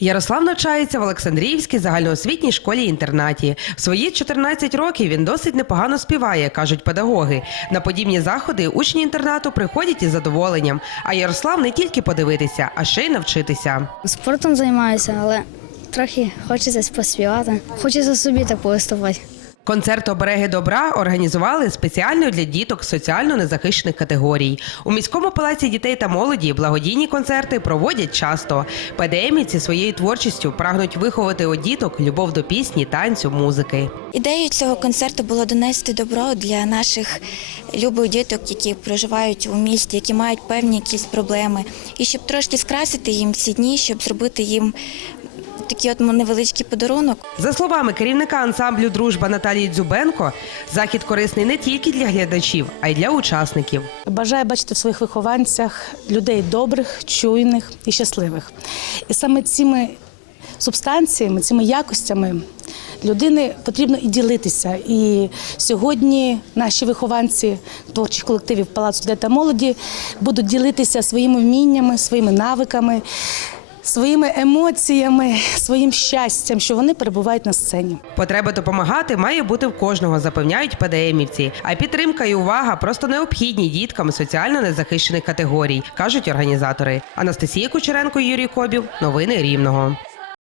Ярослав навчається в Олександріївській загальноосвітній школі-інтернаті. В свої 14 років він досить непогано співає, кажуть педагоги. На подібні заходи учні інтернату приходять із задоволенням. А Ярослав не тільки подивитися, а ще й навчитися. Спортом займаюся, але трохи хочеться поспівати. Хочеться собі так виступати. Концерт обереги добра організували спеціально для діток соціально незахищених категорій. У міському палаці дітей та молоді благодійні концерти проводять часто. ПДМівці своєю творчістю прагнуть виховати у діток любов до пісні, танцю, музики. Ідеєю цього концерту було донести добро для наших любих діток, які проживають у місті, які мають певні якісь проблеми, і щоб трошки скрасити їм ці дні, щоб зробити їм такий от невеличкий подарунок. За словами керівника ансамблю Дружба Наталії Дзюбенко, захід корисний не тільки для глядачів, а й для учасників. Бажаю бачити в своїх вихованцях людей добрих, чуйних і щасливих. І саме цими субстанціями, цими якостями людини потрібно і ділитися. І сьогодні наші вихованці творчих колективів Палацу дітей та молоді будуть ділитися своїми вміннями, своїми навиками. Своїми емоціями, своїм щастям, що вони перебувають на сцені. Потреба допомагати має бути в кожного, запевняють ПДМівці. А підтримка і увага просто необхідні діткам соціально незахищених категорій, кажуть організатори. Анастасія Кучеренко, Юрій Кобів. Новини Рівного.